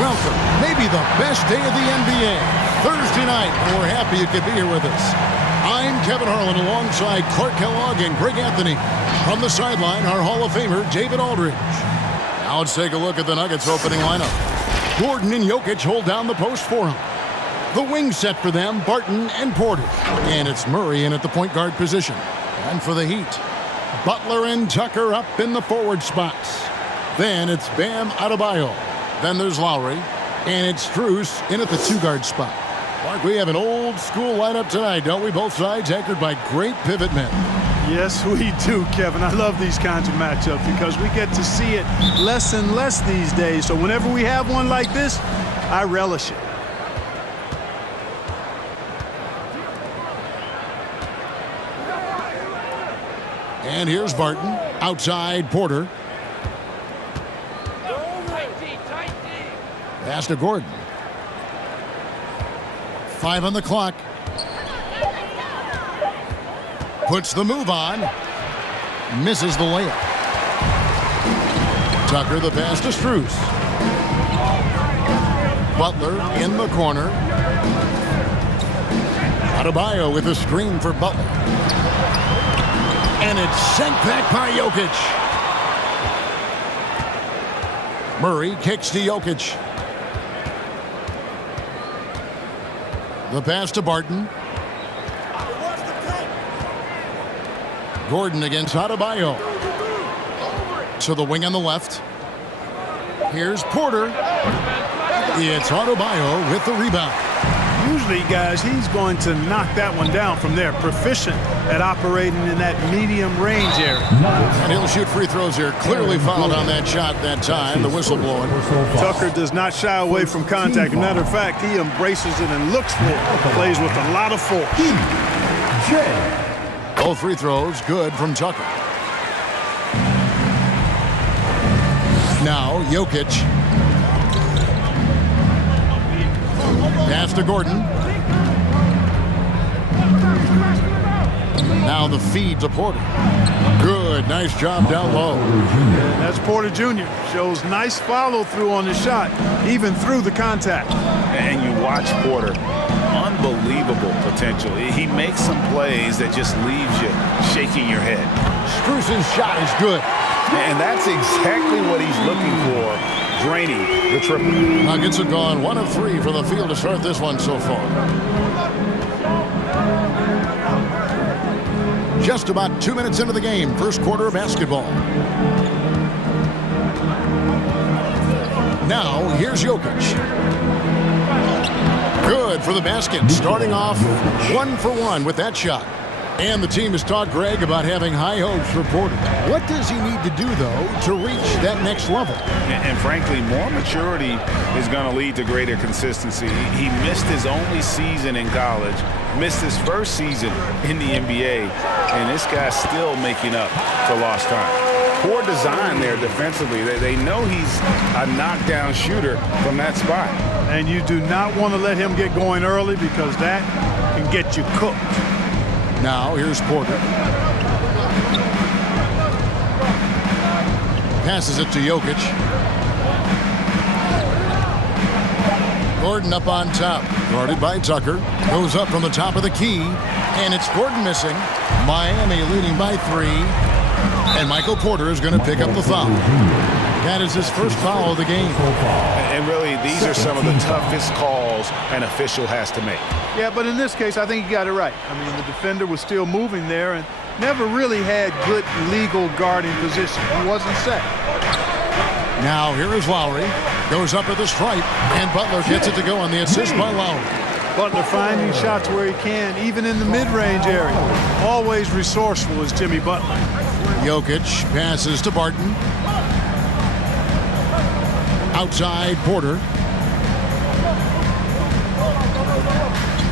Welcome, maybe the best day of the NBA, Thursday night, and we're happy you could be here with us. I'm Kevin Harlan alongside Clark Kellogg and Greg Anthony. From the sideline, our Hall of Famer, David Aldridge. Now let's take a look at the Nuggets opening lineup. Gordon and Jokic hold down the post for him. The wing set for them, Barton and Porter. And it's Murray in at the point guard position. And for the Heat, Butler and Tucker up in the forward spots. Then it's Bam Adebayo. Then there's Lowry. And it's Strus in at the two-guard spot. Mark, we have an old-school lineup tonight, don't we? Both sides anchored by great pivot men. Yes, we do, Kevin. I love these kinds of matchups because we get to see it less and less these days. So whenever we have one like this, I relish it. And here's Barton. Outside, Porter. Pass to Gordon. 5 on the clock. Puts the move on. Misses the layup. Tucker the pass to Strus. Butler in the corner. Adebayo with a screen for Butler. And it's sent back by Jokic. Murray kicks to Jokic. The pass to Barton. Gordon against Adebayo. To the wing on the left. Here's Porter. It's Adebayo with the rebound. Usually, guys, he's going to knock that one down from there. Proficient at operating in that medium range area. And he'll shoot free throws here. Clearly fouled on that shot that time. The whistle blowing. Tucker does not shy away from contact. As a matter of fact, he embraces it and looks for it. Plays with a lot of force. Both free throws good from Tucker. Now Jokic. Pass to Gordon. Now the feed to Porter. Good, nice job down low. And that's Porter Jr. Shows nice follow through on the shot, even through the contact. And you watch Porter. Unbelievable potential. He makes some plays that just leaves you shaking your head. Strus's shot is good. And that's exactly what he's looking for, draining the triple. Nuggets have gone 1 of 3 for the field to start this one so far. Just about 2 minutes into the game, first quarter of basketball. Now, here's Jokic. Good for the basket, starting off 1 for 1 with that shot. And the team has taught Greg about having high hopes for Porter. What does he need to do, though, to reach that next level? And frankly, more maturity is going to lead to greater consistency. He missed his only season in college, missed his first season in the NBA, and this guy's still making up for lost time. Poor design there defensively. They know he's a knockdown shooter from that spot. And you do not want to let him get going early because that can get you cooked. Now, here's Porter. Passes it to Jokic. Gordon up on top. Guarded by Tucker. Goes up from the top of the key. And it's Gordon missing. Miami leading by 3. And Michael Porter is going to pick up the foul. That is his first foul of the game. And really, these are some of the toughest calls an official has to make. Yeah, but in this case, I think he got it right. I mean, the defender was still moving there and never really had good legal guarding position. He wasn't set. Now, here is Lowry. Goes up at the stripe, and Butler gets it to go on the assist by Lowry. Butler finding shots where he can, even in the mid-range area. Always resourceful is Jimmy Butler. Jokic passes to Barton. Outside, Porter.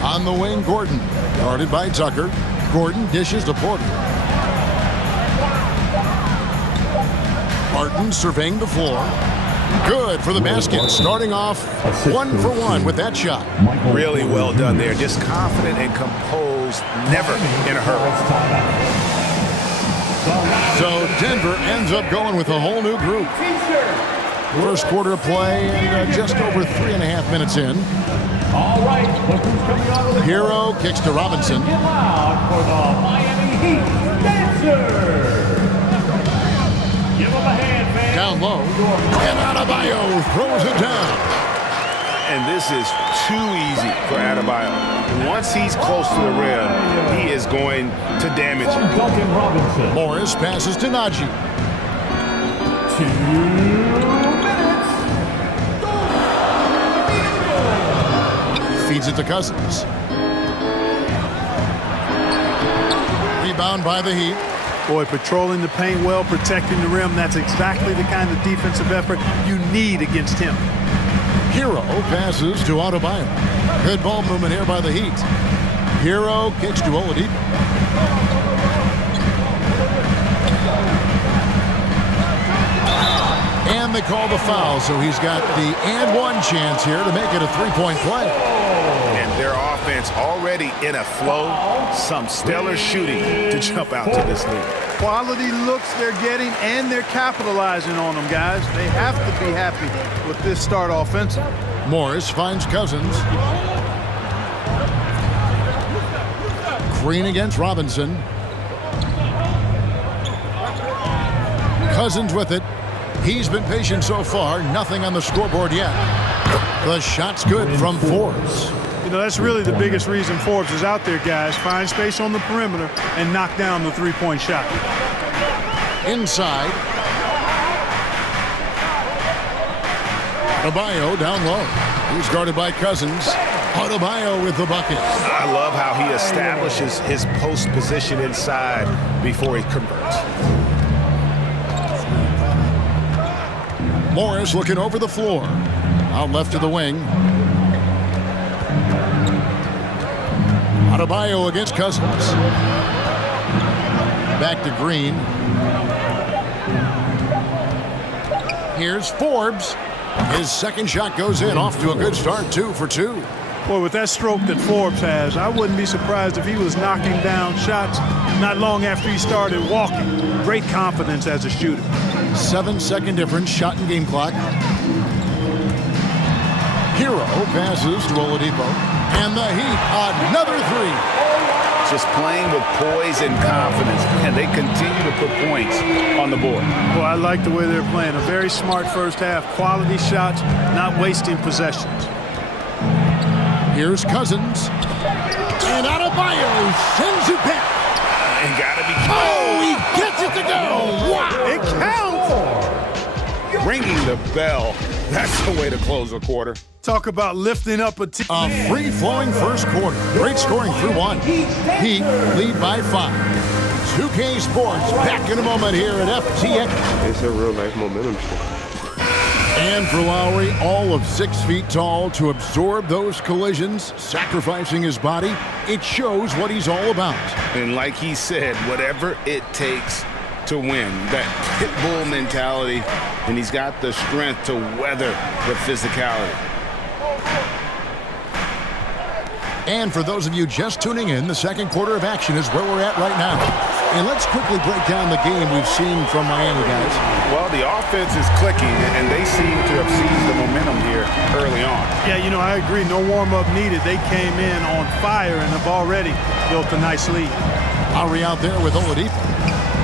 On the wing, Gordon. Guarded by Tucker. Gordon dishes to Porter. Barton surveying the floor. Good for the basket. Starting off 1 for 1 with that shot. Really well done there. Just confident and composed. Never in a hurry. So Denver ends up going with a whole new group. First quarter of play and just over 3.5 minutes in. All right, look who's coming out of the Hero kicks to Robinson. Get loud for the Miami Heat Dancer. Give him a hand, man. Down low. And Adebayo throws it down. And this is too easy for Adebayo. Once he's close to the rim, he is going to damage it. Duncan Robinson. Morris passes to Najee. 2 minutes. Feeds it to Cousins. Rebound by the Heat. Boy, patrolling the paint well, protecting the rim. That's exactly the kind of defensive effort you need against him. Hero passes to Adebayo. Good ball movement here by the Heat. Hero kicks to Oladipo. And they call the foul, so he's got the and one chance here to make it a three-point play. And their offense already in a flow. Some stellar shooting to jump out to this lead. Quality looks they're getting, and they're capitalizing on them, guys. They have to be happy with this start offensive. Morris finds Cousins. Green against Robinson. Cousins with it. He's been patient so far. Nothing on the scoreboard yet. The shot's good from Forbes. You know, that's really the biggest reason Forbes is out there, guys. Find space on the perimeter and knock down the three-point shot. Inside. Adebayo down low. He's guarded by Cousins. Adebayo with the bucket. I love how he establishes his post position inside before he converts. Morris looking over the floor. Out left to the wing. Adebayo against Cousins. Back to Green. Here's Forbes. His second shot goes in. Off to a good start, 2 for 2. Boy, with that stroke that Forbes has, I wouldn't be surprised if he was knocking down shots not long after he started walking. Great confidence as a shooter. 7-second difference, shot and game clock. Hero passes to Oladipo. And the Heat, another three. Just playing with poise and confidence, and they continue to put points on the board. Well, I like the way they're playing. A very smart first half. Quality shots, not wasting possessions. Here's Cousins. And Adebayo sends it back. And gotta be Oh, he gets it to go. Wow. It counts. ringing the bell. That's the way to close a quarter. Talk about lifting up a team. A free-flowing first quarter. Great scoring through one. Heat lead by 5. 2K Sports back in a moment here at FTX. It's a real-life momentum shift. And for Lowry, all of 6 feet tall to absorb those collisions, sacrificing his body, it shows what he's all about. And like he said, whatever it takes to win, that pit bull mentality, and he's got the strength to weather the physicality. And for those of you just tuning in, the second quarter of action is where we're at right now. And let's quickly break down the game we've seen from Miami, guys. Well, the offense is clicking, and they seem to have seized the momentum here early on. Yeah, you know, I agree. No warm-up needed. They came in on fire and have already built a nice lead. Lowry out there with Oladipo.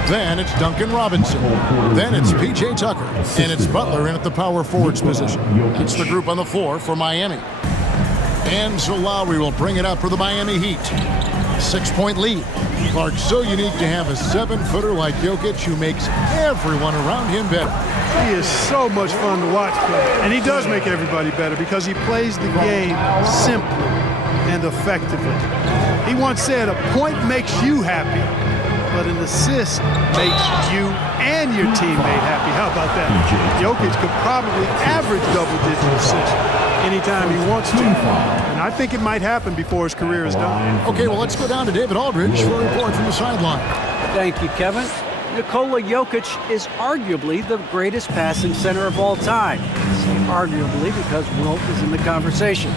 Then it's Duncan Robinson. Then it's P.J. Tucker. And it's Butler in at the power forwards position. That's the group on the floor for Miami. And so Lowry will bring it up for the Miami Heat. 6-point lead. Clark, so unique to have a 7-footer like Jokic who makes everyone around him better. He is so much fun to watch play. And he does make everybody better because he plays the game simply and effectively. He once said, a point makes you happy, but an assist makes you and your teammate happy. How about that? Jokic could probably average double-digit assists anytime he wants to. And I think it might happen before his career is done. Okay, well, let's go down to David Aldridge for a report from the sideline. Thank you, Kevin. Nikola Jokic is arguably the greatest passing center of all time. I say arguably because Wilt is in the conversation.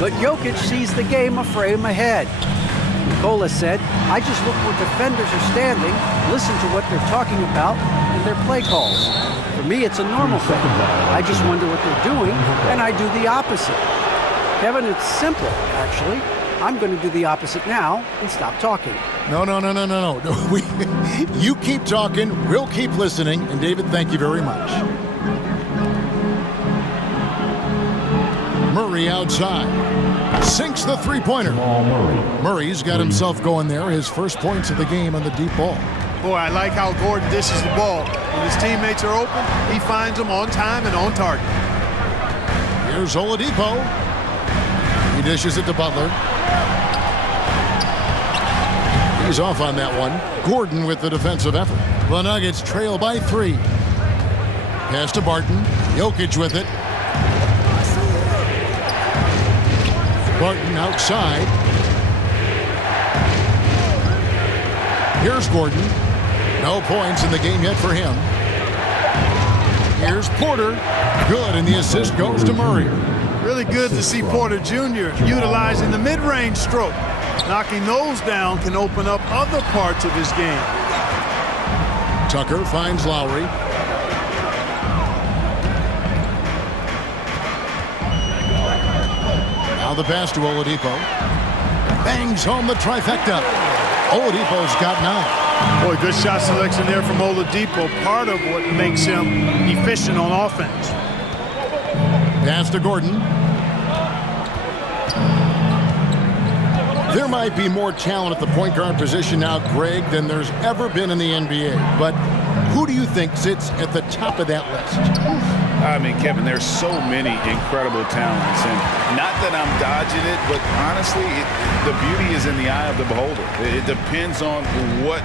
But Jokic sees the game a frame ahead. Nikola said, I just look where defenders are standing, listen to what they're talking about, and their play calls. For me, it's a normal thing. I just wonder what they're doing, and I do the opposite. Kevin, it's simple, actually. I'm going to do the opposite now and stop talking. No. You keep talking, we'll keep listening. And David, thank you very much. Murray outside. Sinks the three-pointer. Murray's got himself going there. His first points of the game on the deep ball. Boy, I like how Gordon dishes the ball. When his teammates are open, he finds them on time and on target. Here's Oladipo. He dishes it to Butler. He's off on that one. Gordon with the defensive effort. The Nuggets trail by 3. Pass to Barton. Jokic with it. Barton outside. Here's Gordon. No points in the game yet for him. Here's Porter. Good, and the assist goes to Murray. Really good to see Porter Jr. utilizing the mid-range stroke. Knocking those down can open up other parts of his game. Tucker finds Lowry. Now the pass to Oladipo. Bangs home the trifecta. Oladipo's got 9. Boy, good shot selection there from Oladipo. Part of what makes him efficient on offense. Pass to Gordon. There might be more talent at the point guard position now, Greg, than there's ever been in the NBA. But who do you think sits at the top of that list? I mean, Kevin, there's so many incredible talents. And not that I'm dodging it, but honestly, the beauty is in the eye of the beholder. It depends on what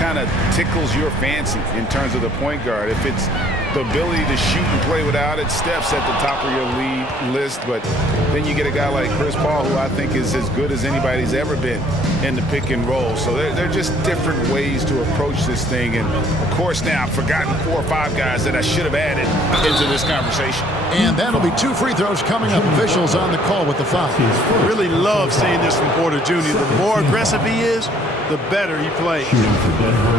kind of tickles your fancy in terms of the point guard. If it's the ability to shoot and play without it, Steph's at the top of your league list. But then you get a guy like Chris Paul, who I think is as good as anybody's ever been in the pick and roll. So they're just different ways to approach this thing. And, of course, now I've forgotten 4 or 5 guys that I should have added into this conversation. And that'll be 2 free throws coming up. Officials on the call with the foul. Really love seeing this from Porter Jr. The more aggressive he is, the better he plays.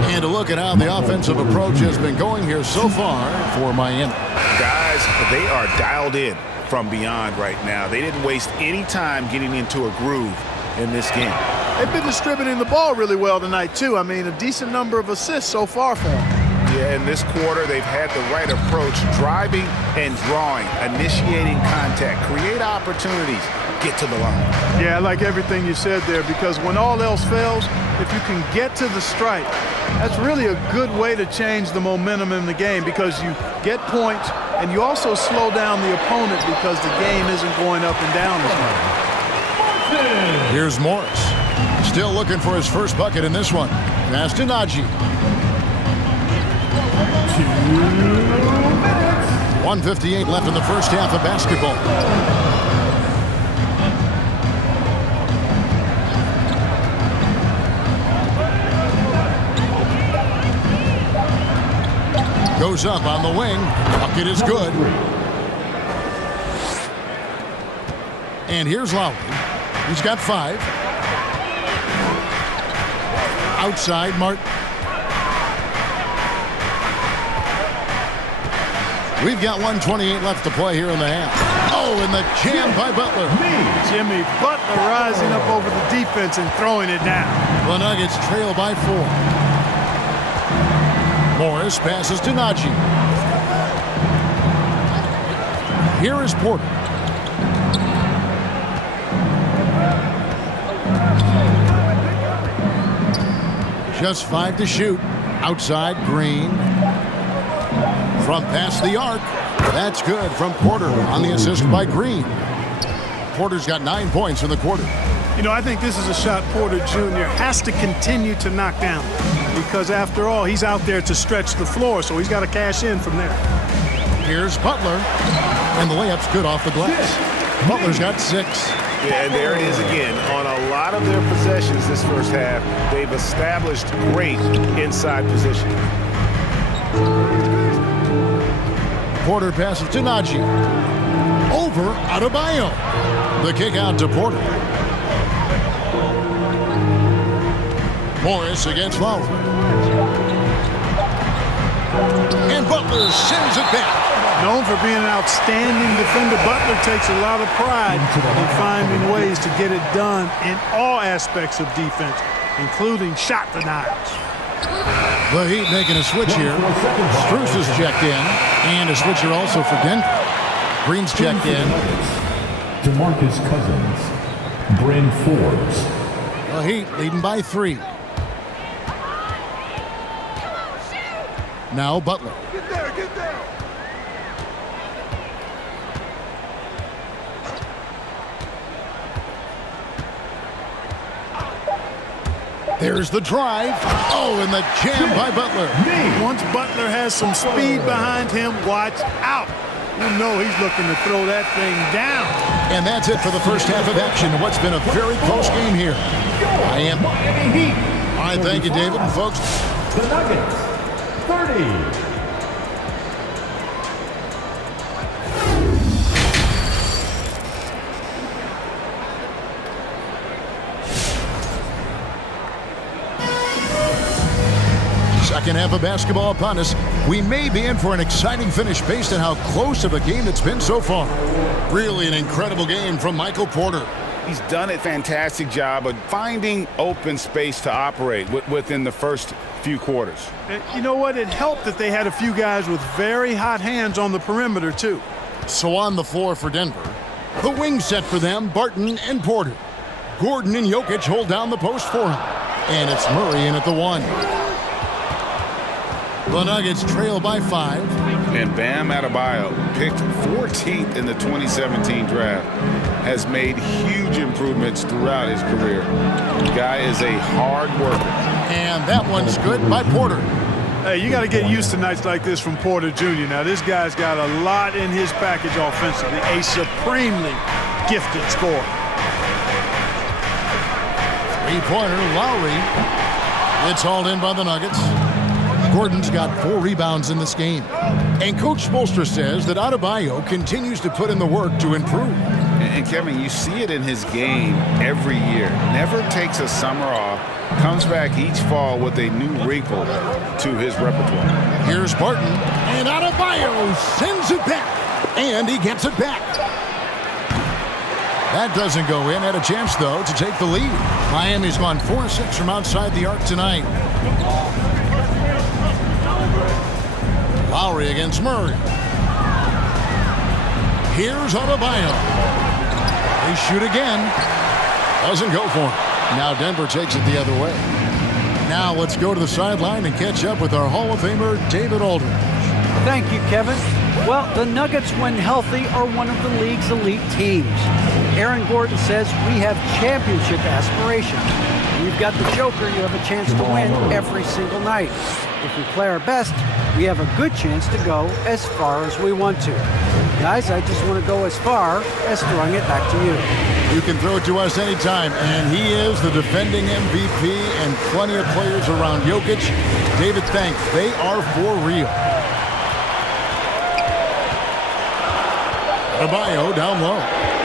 And a look at how the offensive approach has been going here so far for Miami. Guys, they are dialed in from beyond right now. They didn't waste any time getting into a groove in this game. They've been distributing the ball really well tonight, too. I mean, a decent number of assists so far for them. Yeah, in this quarter, they've had the right approach, driving and drawing, initiating contact, create opportunities, get to the line. Yeah, I like everything you said there, because when all else fails, if you can get to the stripe, that's really a good way to change the momentum in the game, because you get points and you also slow down the opponent because the game isn't going up and down as much. Here's Morris. Still looking for his first bucket in this one. Pass to Najee. 1:58 left in the first half of basketball. Goes up on the wing. Bucket is good. And here's Lowry. He's got 5. Outside, Martin. We've got 1:28 left to play here in the half. Oh, and the jam by Butler. Jimmy Butler rising up over the defense and throwing it down. The Nuggets trail by 4. Morris passes to Najee. Here is Porter. Just 5 to shoot. Outside, Green. From past the arc. That's good from Porter on the assist by Green. Porter's got 9 points in the quarter. You know, I think this is a shot Porter Jr. has to continue to knock down, because after all, he's out there to stretch the floor, so he's got to cash in from there. Here's Butler, and the layup's good off the glass. Butler's got 6. Yeah, and there it is again. On a lot of their possessions this first half, they've established great inside position. Porter passes to Najee. Over Adebayo. The kick out to Porter. Morris against Lowry. And Butler Butler sends it back. Known for being an outstanding defender, Butler takes a lot of pride in finding ways to get it done in all aspects of defense, including shot denials. The Heat making a switch here. Strus is checked in, and a switcher also for Denver. Green's checked in. DeMarcus Cousins, Bryn Forbes. The Heat leading by 3. Now Butler. Get there, get there. There's the drive. Oh, and the jam by Butler. Once Butler has some speed behind him, watch out. You know he's looking to throw that thing down. And that's it for the first half of action. What's been a very close game here. Miami Heat. All right, thank you, David. And folks, The Nuggets, 30. second half of basketball upon us. We may be in for an exciting finish based on how close of a game it's been so far. Really an incredible game from Michael Porter. He's done a fantastic job of finding open space to operate within the first few quarters. And you know what? It helped that they had a few guys with very hot hands on the perimeter, too. So on the floor for Denver, the wing set for them, Barton and Porter. Gordon and Jokic hold down the post for him. And it's Murray in at the 1. The Nuggets trail by 5. And Bam Adebayo, picked 14th in the 2017 draft, has made huge improvements throughout his career. The guy is a hard worker. And that one's good by Porter. Hey, you got to get used to nights like this from Porter Jr. Now, this guy's got a lot in his package offensively. A supremely gifted scorer. Three-pointer, Lowry. It's hauled in by the Nuggets. Gordon's got 4 rebounds in this game. And Coach Spoelstra says that Adebayo continues to put in the work to improve. And Kevin, you see it in his game every year. Never takes a summer off. Comes back each fall with a new wrinkle to his repertoire. Here's Barton. And Adebayo sends it back. And he gets it back. That doesn't go in. Had a chance, though, to take the lead. Miami's gone 4-6 from outside the arc tonight. Lowry against Murray. Here's Adebayo. They shoot again. Doesn't go for him. Now Denver takes it the other way. Now let's go to the sideline and catch up with our Hall of Famer, David Aldridge. Thank you, Kevin. Well, the Nuggets, when healthy, are one of the league's elite teams. Aaron Gordon says we have championship aspirations. We've got the Joker. You have a chance to win every single night. If we play our best, we have a good chance to go as far as we want to. Guys, I just want to go as far as throwing it back to you. You can throw it to us anytime, and he is the defending MVP and plenty of players around Jokic. David, thanks. They are for real. Adebayo down low.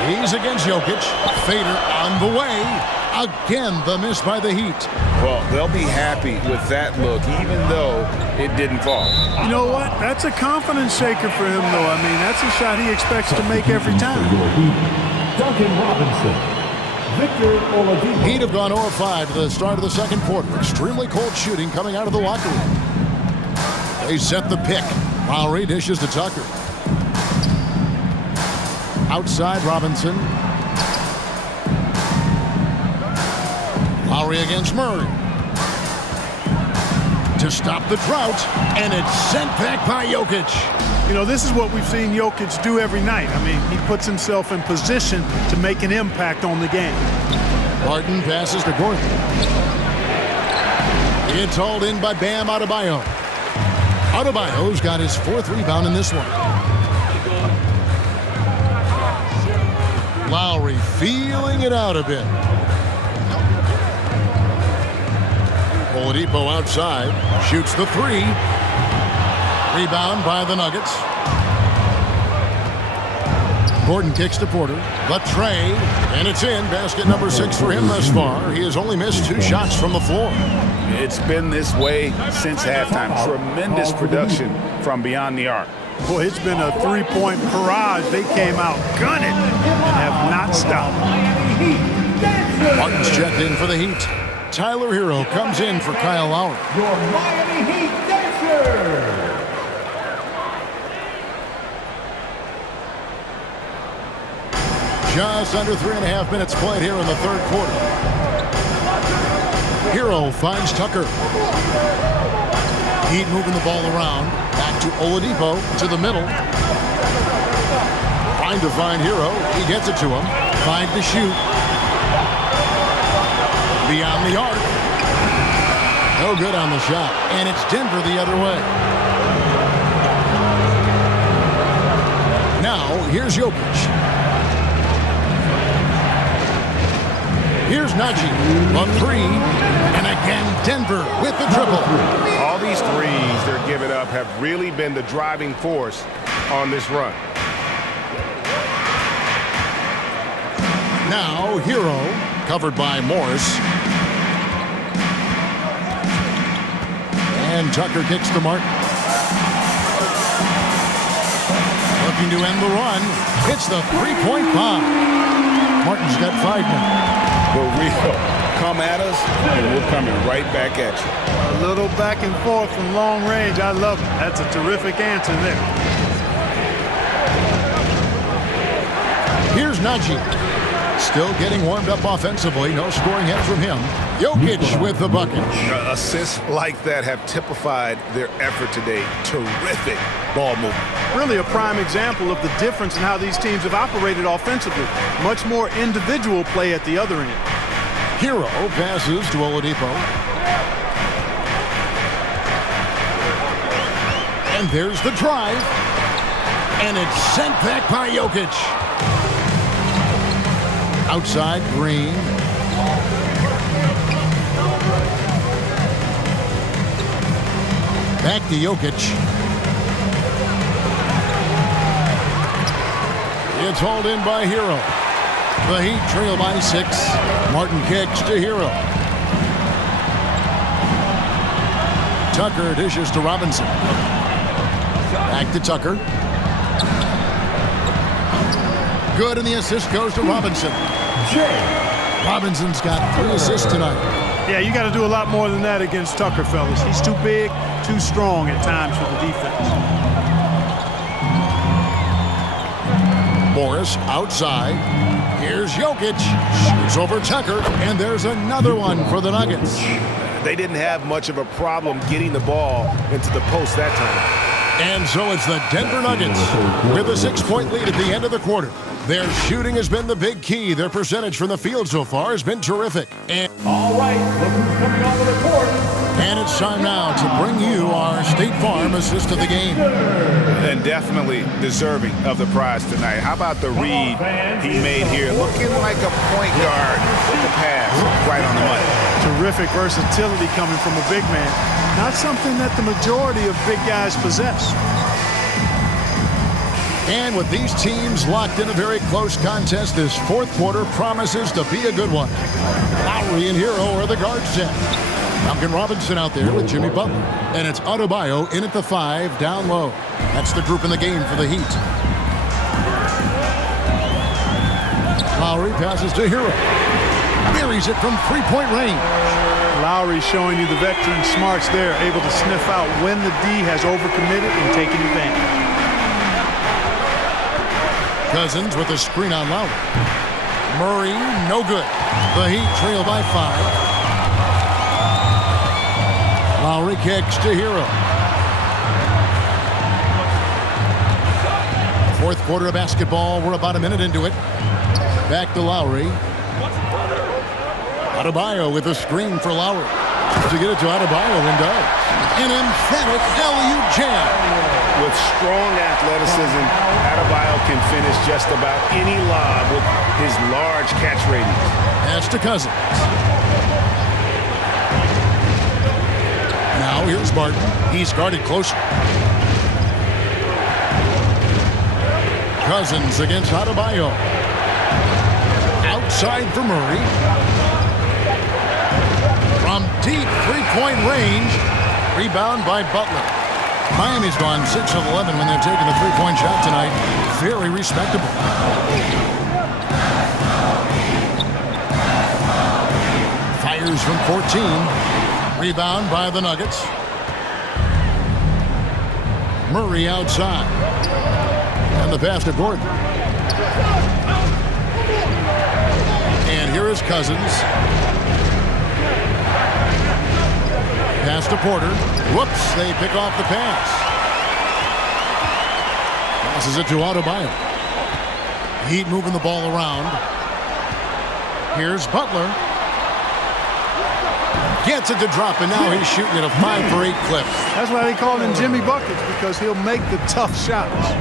He's against Jokic. Fader on the way. Again, the miss by the Heat. Well, they'll be happy with that look, even though it didn't fall. You know what? That's a confidence shaker for him, though. I mean, that's a shot he expects to make every time. Duncan Robinson, Victor Oladipo. Heat have gone 0-5 to the start of the second quarter. Extremely cold shooting coming out of the locker room. They set the pick. Lowry dishes to Tucker. Outside Robinson. Lowry against Murray. To stop the drought, and it's sent back by Jokic. You know, this is what we've seen Jokic do every night. I mean, he puts himself in position to make an impact on the game. Barton passes to Gordon. It's hauled in by Bam Adebayo. Adebayo's got his 4th rebound in this one. Lowry feeling it out a bit. Oladipo outside, shoots the 3. Rebound by the Nuggets. Gordon kicks to Porter. The tray, and it's in. Basket number 6 for him thus far. He has only missed 2 shots from the floor. It's been this way since halftime. Tremendous production from beyond the arc. Boy, it's been a three-point barrage. They came out gunning and have not stopped. Martin's checked in for the Heat. Tyler Hero comes in for Kyle Lowry. Your Miami Heat dancer. Just under 3.5 minutes played here in the third quarter. Hero finds Tucker. Heat moving the ball around. Back to Oladipo to the middle. Trying to find Hero. He gets it to him. Find to shoot. Beyond the arc. No good on the shot. And it's Denver the other way. Now, here's Jokic. Here's Najee, a 3, and again Denver with the triple. All these threes they're giving up have really been the driving force on this run. Now Hero, covered by Morris. And Tucker kicks to Martin. Looking to end the run. Hits the three-point bomb. Martin's got 5 now. But Rio, come at us, and we're coming right back at you. A little back and forth from long range. I love it. That's a terrific answer there. Here's Najee. Still getting warmed up offensively. No scoring hit from him. Jokic with the bucket. Assists like that have typified their effort today. Terrific ball movement. Really a prime example of the difference in how these teams have operated offensively. Much more individual play at the other end. Hero passes to Oladipo. And there's the drive. And it's sent back by Jokic. Outside, Green. Back to Jokic. It's hauled in by Hero. The Heat trail by 6. Martin kicks to Hero. Tucker dishes to Robinson. Back to Tucker. Good, and the assist goes to Robinson. Robinson's got 3 assists tonight. Yeah, you got to do a lot more than that against Tucker, fellas. He's too big, too strong at times for the defense. Morris outside. Here's Jokic. Shoots over Tucker, and there's another one for the Nuggets. They didn't have much of a problem getting the ball into the post that time. And so it's the Denver Nuggets with a 6-point lead at the end of the quarter. Their shooting has been the big key. Their percentage from the field so far has been terrific. All right, look who's coming onto the court. And it's time now to bring you our State Farm assist of the game. And definitely deserving of the prize tonight. How about the read he made here? Looking like a point guard with the pass right on the money. Terrific versatility coming from a big man. Not something that the majority of big guys possess. And with these teams locked in a very close contest, this fourth quarter promises to be a good one. Lowry and Hero are the guard set. Duncan Robinson out there with Jimmy Butler. And it's Adebayo in at the 5, down low. That's the group in the game for the Heat. Lowry passes to Hero. Buries it from three-point range. Lowry showing you the veteran smarts there, able to sniff out when the D has overcommitted and taken advantage. Cousins with a screen on Lowry. Murray, no good. The Heat trail by 5. Lowry kicks to Hero. Fourth quarter of basketball. We're about a minute into it. Back to Lowry. Adebayo with a screen for Lowry. To get it to Adebayo and does. An emphatic alley-oop jam. With strong athleticism, Adebayo can finish just about any lob with his large catch radius. Pass to Cousins. Now here's Martin. He's guarded closer. Cousins against Adebayo. Outside for Murray. From deep three-point range. Rebound by Butler. Miami's gone 6 of 11 when they've taken the three-point shot tonight. Very respectable. Fires from 14. Rebound by the Nuggets. Murray outside. And the pass to Gordon. And here is Cousins. Pass to Porter. Whoops, they pick off the pass. Passes it to Adebayo. Heat moving the ball around. Here's Butler. Gets it to drop, and now he's shooting at a 5-for-8 clip. That's why they call him Jimmy Buckets, because he'll make the tough shots.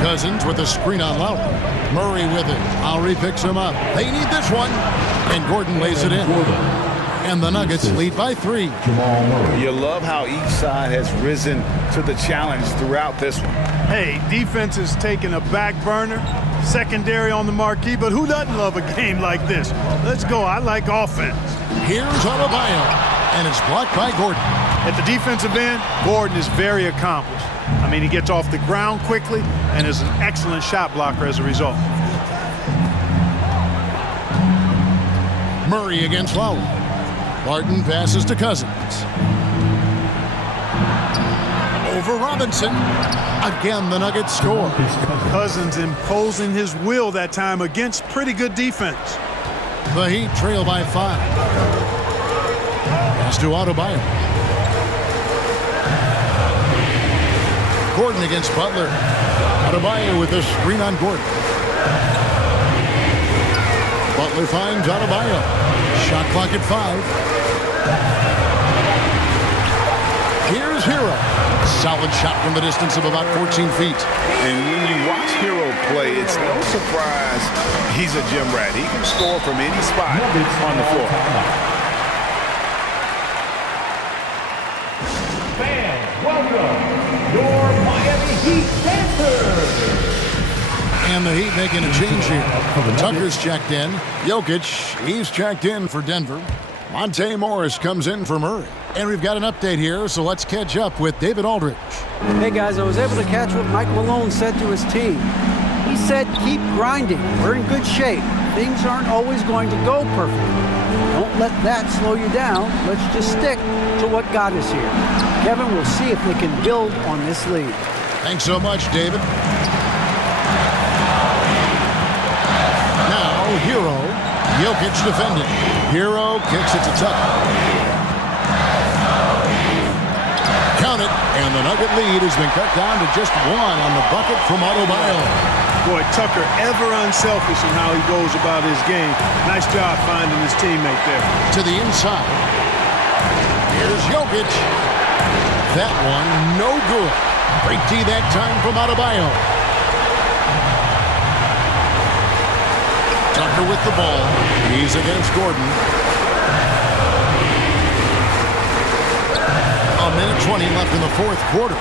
Cousins with a screen on Lowry. Murray with it. Lowry picks him up. They need this one. And Gordon lays it in. And the Nuggets lead by 3. You love how each side has risen to the challenge throughout this one. Hey, defense is taking a back burner, secondary on the marquee, but who doesn't love a game like this? Let's go. I like offense. Here's Adebayo, and it's blocked by Gordon. At the defensive end, Gordon is very accomplished. I mean, he gets off the ground quickly and is an excellent shot blocker as a result. Murray against Lowry. Barton passes to Cousins. Over Robinson. Again, the Nuggets score. Cousins imposing his will that time against pretty good defense. The Heat trail by 5. Pass to Adebayo. Gordon against Butler. Adebayo with a screen on Gordon. Butler finds Adebayo. Shot clock at 5. Here's Hero. Solid shot from the distance of about 14 feet. And when you watch Hero play, it's no surprise he's a gym rat. He can score from any spot on the floor. Fans, welcome your Miami Heat Panthers. And the Heat making a change here. Tucker's checked in. Jokic, he's checked in for Denver. Monte Morris comes in for Murray. And we've got an update here, so let's catch up with David Aldridge. Hey guys, I was able to catch what Mike Malone said to his team. He said, keep grinding. We're in good shape. Things aren't always going to go perfectly. Don't let that slow you down. Let's just stick to what got us here. Kevin, we'll see if they can build on this lead. Thanks so much, David. Now, Hero. Jokic defending. Hero kicks it to Tucker. Count it, and the Nugget lead has been cut down to just 1 on the bucket from Adebayo. Boy, Tucker ever unselfish in how he goes about his game. Nice job finding his teammate there. To the inside. Here's Jokic. That one, no good. Great D that time from Adebayo. Tucker with the ball. He's against Gordon. A minute 20 left in the 4th quarter.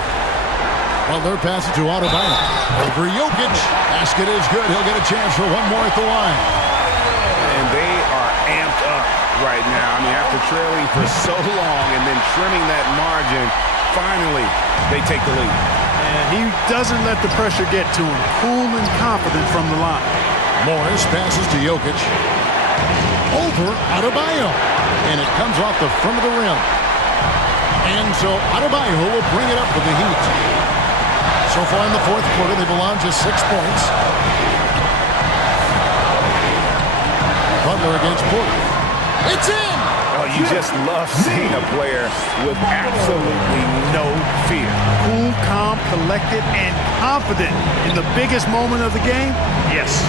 Butler passes to Adebayo. Over Jokic. Basket is good. He'll get a chance for one more at the line. And they are amped up right now. I mean, after trailing for so long and then trimming that margin, finally they take the lead. And he doesn't let the pressure get to him. Cool and confident from the line. Morris passes to Jokic. Over Adebayo. And it comes off the front of the rim. And so Adebayo will bring it up with the Heat. So far in the 4th quarter, they've allowed just 6 points. Butler against Porter. It's in! Oh, you just love seeing a player with absolutely no fear. Cool, calm, collected, and confident in the biggest moment of the game? Yes.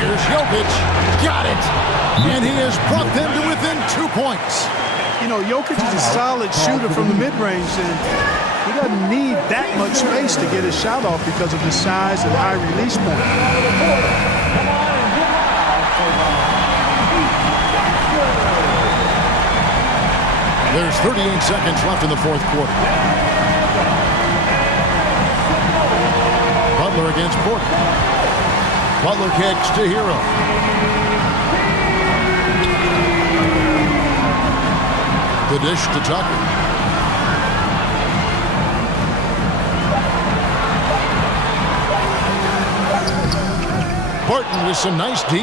Here's Jokic. Got it! And he has brought them to within 2 points. You know, Jokic is a solid shooter from the mid-range, and he doesn't need that much space to get his shot off because of his size and high release point. There's 38 seconds left in the 4th quarter. Butler against Porter. Butler kicks to Hero. The dish to Tucker. Barton with some nice D.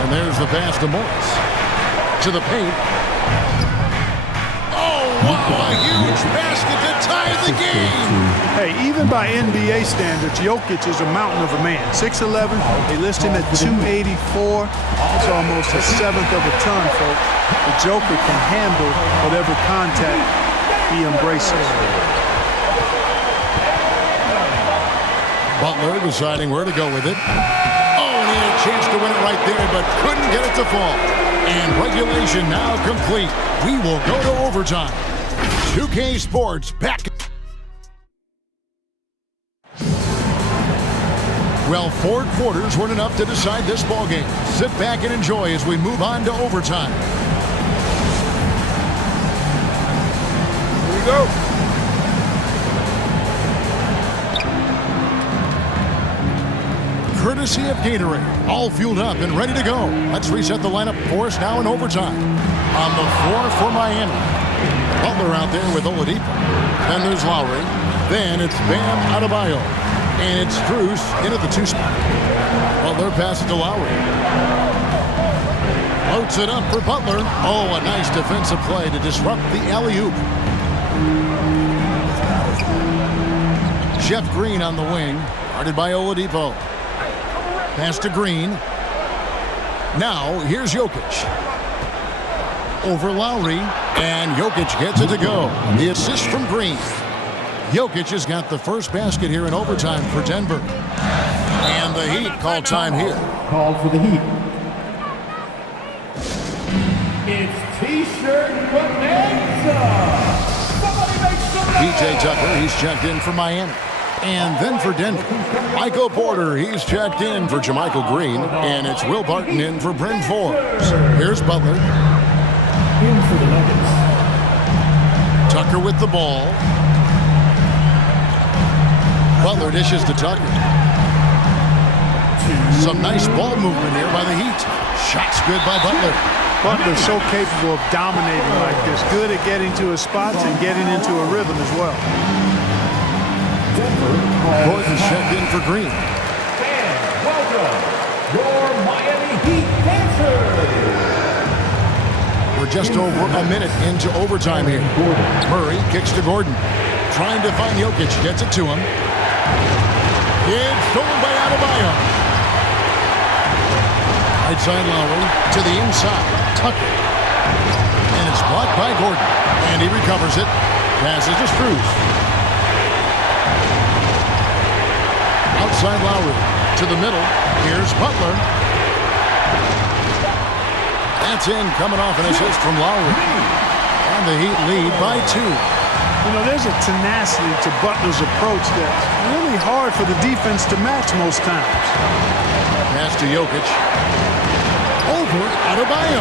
And there's the pass to Morris. To the paint. Oh, wow, a huge basket to tie the game. Hey, even by NBA standards, Jokic is a mountain of a man. 6'11", they list him at 284. That's almost a seventh of a ton, folks. The Joker can handle whatever contact he embraces. Butler deciding where to go with it. Oh, and he had a chance to win it right there, but couldn't get it to fall. And regulation now complete. We will go to overtime. 2K Sports back. Well, 4 quarters weren't enough to decide this ballgame. Sit back and enjoy as we move on to overtime. Here we go. Courtesy of Gatorade, all fueled up and ready to go. Let's reset the lineup for us now in overtime. On the floor for Miami, Butler out there with Oladipo. Then there's Lowry. Then it's Bam Adebayo. And it's Strus into the 2 spot. Butler passes to Lowry. Floats it up for Butler. Oh, a nice defensive play to disrupt the alley-oop. Jeff Green on the wing, guarded by Oladipo. Pass to Green. Now, here's Jokic. Over Lowry, and Jokic gets it to go. The assist from Green. Jokic has got the first basket here in overtime for Denver. And the Heat call time here. Called for the Heat. It's T-shirt bonanza. Somebody make some noise. PJ Tucker, he's checked in for Miami. And then for Denver, Michael Porter, he's checked in for Jermichael Green. And it's Will Barton in for Bryn Forbes. Here's Butler. In for the Nuggets. Tucker with the ball. Butler dishes to Tucker. Some nice ball movement here by the Heat. Shots good by Butler. Butler's so capable of dominating like this. Good at getting to his spots and getting into a rhythm as well. Gordon's checked in for Green. And welcome, your Miami Heat dancers. We're just over a minute into overtime here. Murray kicks to Gordon. Trying to find Jokic. Gets it to him. It's stolen by Adebayo. Right side Lowry to the inside. Tucker. And it's blocked by Gordon. And he recovers it. Passes to Strus. Outside Lowry to the middle. Here's Butler. That's in, coming off an assist from Lowry. And the Heat lead by 2. You know, there's a tenacity to Butler's approach that's really hard for the defense to match most times. Pass to Jokic. Over Adebayo.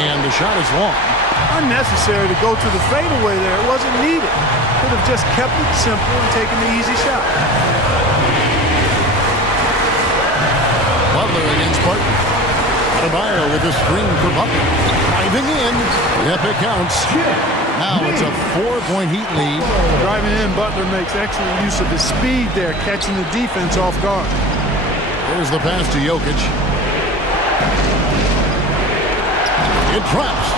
And the shot is long. Unnecessary to go to the fadeaway there. It wasn't needed. Could have just kept it simple and taken the easy shot. Butler against Barton. Adebayo with a screen for Butler. Driving in. Yep, it counts. Now it's a 4-point Heat lead. Driving in, Butler makes excellent use of his speed there, catching the defense off guard. There's the pass to Jokic. It drops.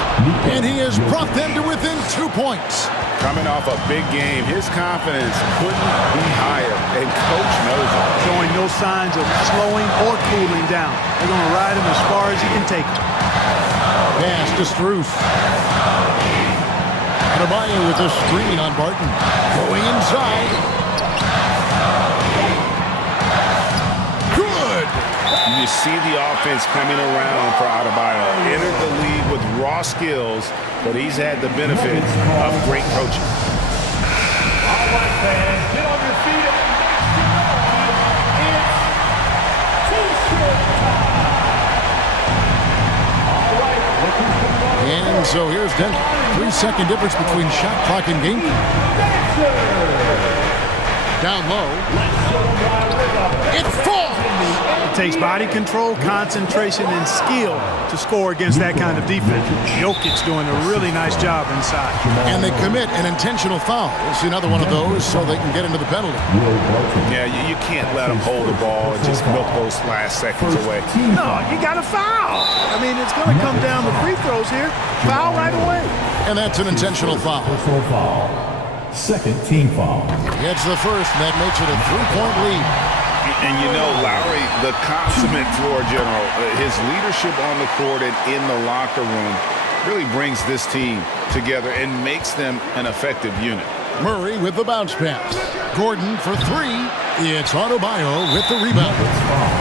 And he has brought them to within 2 points. Coming off a big game, his confidence couldn't be higher, and Coach knows it. Showing no signs of slowing or cooling down. They're going to ride him as far as he can take him. Pass to Strus. Adebayo with a screen on Barton. Going inside. Good! You see the offense coming around for Adebayo. Entered the league with raw skills, but he's had the benefit of great coaching. All right, fans, get on your feet and make some noise. It's T-shirt time. All right, look who's coming on. And so here's Denver. 3-second difference between shot clock and game clock. Down low. It's full. It takes body control, concentration, and skill to score against that kind of defense. Jokic doing a really nice job inside. And they commit an intentional foul. We'll see another one of those so they can get into the penalty. Yeah, you can't let them hold the ball and just milk those last seconds away. No, you got to foul. I mean, it's going to come down to free throws here. Foul right away. And that's an intentional foul. Personal foul. Second team foul. Gets the first, and that makes it a 3-point lead. And you know, Lowry, the consummate floor general, his leadership on the court and in the locker room really brings this team together and makes them an effective unit. Murray with the bounce pass. Gordon for 3. It's Adebayo with the rebound.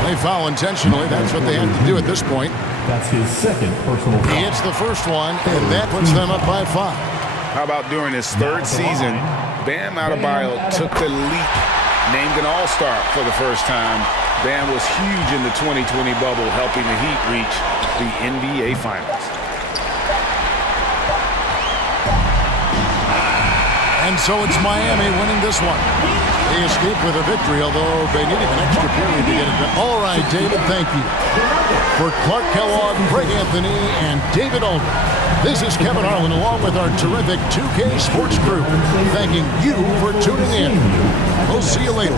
They foul intentionally. That's what they have to do at this point. That's his second personal foul. He hits the first one, and that puts them up by 5. How about during his third season, Bam Adebayo took the leap, named an All-Star for the first time. Bam was huge in the 2020 bubble, helping the Heat reach the NBA Finals. And so it's Miami winning this one. They escaped with a victory, although they needed an extra period to get it done. All right, David, thank you. For Clark Kellogg, Greg Anthony, and David Aldridge, this is Kevin Harlan along with our terrific 2K Sports crew, thanking you for tuning in. We'll see you later.